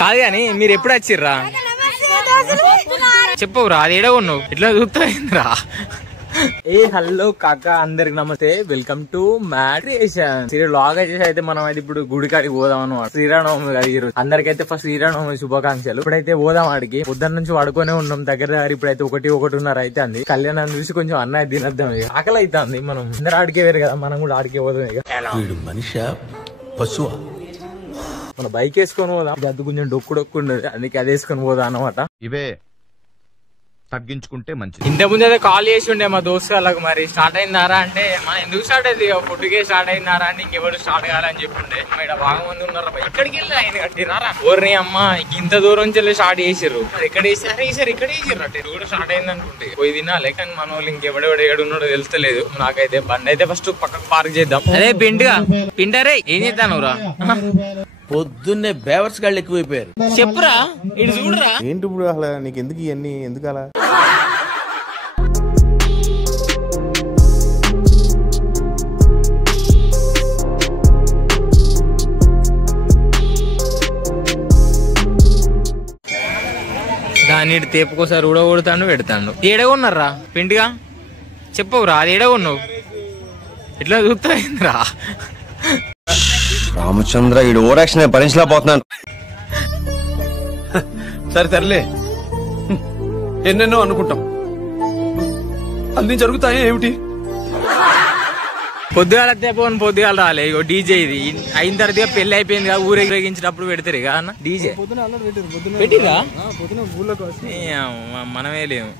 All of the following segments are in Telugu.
కాదు కానీ మీరు ఎప్పుడు వచ్చిర్రా చెప్పవురా అది ఏడో ఉన్నావు ఇట్లా చూస్తా ఏ హలో కాక అందరికి నమస్తే వెల్కమ్ టు మ్యాట్రియేషన్ లాగ్ వచ్చేసి అయితే మనం అయితే ఇప్పుడు గుడికాడికి పోదాం అనమాట శ్రీరామనవమి కదా ఈరోజు అందరికైతే ఫస్ట్ శ్రీరామనవమి శుభాకాంక్షలు ఇప్పుడైతే పోదాం ఆడికి పొద్దున్న నుంచి వాడుకొనే ఉన్నాం దగ్గర ఇప్పుడైతే 1:30 అయితే అంది కళ్యాణాన్ని చూసి కొంచెం అన్న తినద్దాం ఇక ఆకలి అవుతుంది మనం అందరు ఆడికే వేరు కదా మనం కూడా ఆడికే పోదాం ఇక మనిషి పశువా మన బైక్ వేసుకొని పోదాం అది కొంచెం డొక్కు ఉండదు అందుకే అది వేసుకొని పోదాం అన్నమాట ఇవే తగ్గించుకుంటే మంచిది ఇంత ముందు అయితే కాల్ చేసి ఉండే మా దోస్తు వాళ్ళకి మరి స్టార్ట్ అయిందారా అంటే ఎందుకు స్టార్ట్ అయింది ఫుడ్కే స్టార్ట్ అయిందారా అంటే ఇంకెవరు స్టార్ట్ కావాలని చెప్పుండే ఇక్కడ బాగా మంది ఉన్నారు ఎక్కడికి వెళ్ళి ఆయన కట్టిరారా ఓర్ని అమ్మ ఇంత దూరం నుంచి స్టార్ట్ చేసారు ఎక్కడ వేసారు ఈసారి ఇక్కడ వేసారు అట్టు కూడా స్టార్ట్ అయింది అనుకుంటే పోయి తినాలి కానీ మన వాళ్ళు ఇంకెవడెవడ ఏడున్నాడో తెలుస్తలేదు నాకైతే బండి అయితే ఫస్ట్ పక్కకు పార్క్ చేద్దాం అదే పిండరే ఏం చేద్దాను రా పొద్దున్నే బేవర్స్ గాళ్ళు ఎక్కువైపోయారు చెప్పురా ఇటు చూడరా ఏంటి ఇప్పుడు అసలు నీకు ఎందుకు ఇవన్నీ ఎందుకు అలా దాన్ని తేపుకోసారి ఊడగొడతాను పెడతాను ఏడగొన్నారా పిండిగా చెప్పవురా అది ఏడగొన్నావు ఇట్లా చూస్తా రామచంద్ర ఈ ఓవరాక్షన్ భరించలేకపోతున్నాను సరే తరలే ఎన్నెన్నో అనుకుంటాం అన్ని జరుగుతాయి ఏమిటి పొద్దుగాల తేపోని పొద్దుగాల రాలే ఇగో డీజే ఇది అయిన తర్వాత పెళ్లి అయిపోయింది కదా ఊరేగించినప్పుడు పెడతారు ఇక అన్న డీజే పెట్టిరా మనమే లేము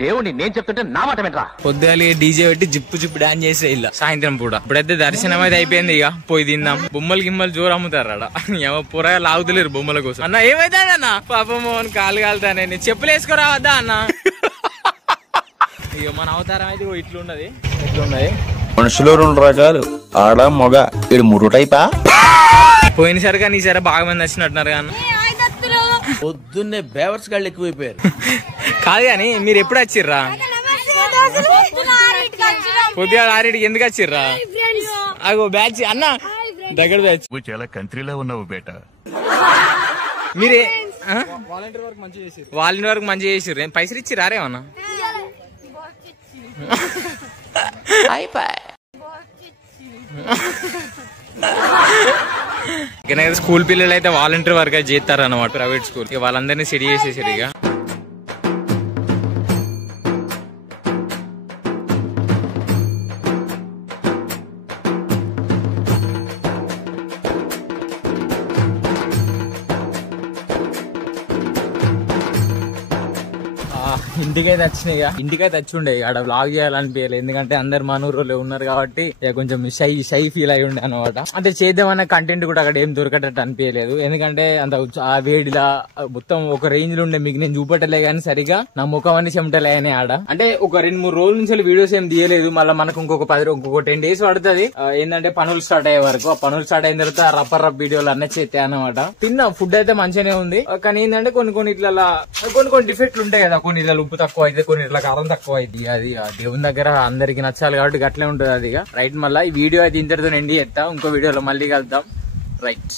దేవుని నేను చెప్తుంటే నా మాట వినరా పొద్దుగాలి డీజే పెట్టి జిప్పు డాన్స్ చేసే ఇలా సాయంత్రం పూట ఇప్పుడైతే దర్శనం అయితే అయిపోయింది ఇక పోయి తిందాం బొమ్మలు గిమ్మలు జోరు అమ్ముతారు అడ పొరగా లాగుతలేరు బొమ్మల కోసం అన్న ఏమైతాడన్న పాపం కాలు కాలుతానే చెప్పులు వేసుకోరావద్దా అన్న ఇక మన అవతారం అయితే ఇట్లున్నది మనుషులు 2 రకాలు ఆడ మగ ఇది 3 టైపా పోయినసారి కానీ ఈసారి బాగా మంది వచ్చినట్టున్నారు కానీ పొద్దున్నే బేవర్స్ గాళ్ళు ఎక్కువైపోయారు కాదు కానీ మీరు ఎప్పుడు వచ్చిర్రా పొద్దుగా 6కి ఎందుకు వచ్చిర్రా అగో బ్యాచ్ అన్న దగ్గర బ్యాచ్ చాలా కంట్రీలో ఉన్నావు బేటా మీరే వాలంటీర్ వర్క్ మంచిగా చేసిర్రు పైసలు ఇచ్చిర్రా రేమన్నా స్కూల్ పిల్లలు అయితే వాలంటీర్ వర్క్ చేస్తారు అన్నమాట ప్రైవేట్ స్కూల్ వాళ్ళందరినీ సెట్ చేసేసారు ఇక ఇంటికైతే వచ్చినాయి ఇంటికైతే వచ్చి ఉండే ఆడ వ్లాగ్ చేయాలనిపించలేదు ఎందుకంటే అందరు మన ఊర్లో ఉన్నారు కాబట్టి కొంచెం షై ఫీల్ అయి ఉండే అనమాట అంటే చేద్దామన్న కంటెంట్ కూడా అక్కడ ఏం దొరకటట్టు అనిపించలేదు ఎందుకంటే అంత ఆ వేడిలా మొత్తం ఒక రేంజ్ లో ఉండే మీకు నేను చూపట్టలే కానీ సరిగా నా ముఖం అన్ని చెమటలే అని ఆడ అంటే ఒక 2-3 రోజుల నుంచి వీడియోస్ ఏం తీయలేదు మళ్ళీ మనకు ఇంకొక 10 days పడుతుంది ఏంటంటే పనులు స్టార్ట్ అయ్యే వరకు ఆ పనులు స్టార్ట్ అయిన తర్వాత రప్ప వీడియోలు అన్నీ చేస్తాయి అనమాట తిన్నా ఫుడ్ అయితే మంచిగానే ఉంది కానీ ఏంటంటే కొన్ని ఇట్లా కొన్ని డిఫెక్ట్లు ఉంటాయి కదా కొన్ని ఇట్లా ఉప్పు తక్కువ అయితే కొన్ని ఇట్లా కారం తక్కువ అయితే అది దేవుని దగ్గర అందరికి నచ్చాలి కాబట్టి అట్లే ఉంటుంది అది రైట్ మళ్ళీ ఈ వీడియో అయితే ఇంతటితో ఎండి చేస్తా ఇంకో వీడియోలో మళ్ళీ కలుద్దాం రైట్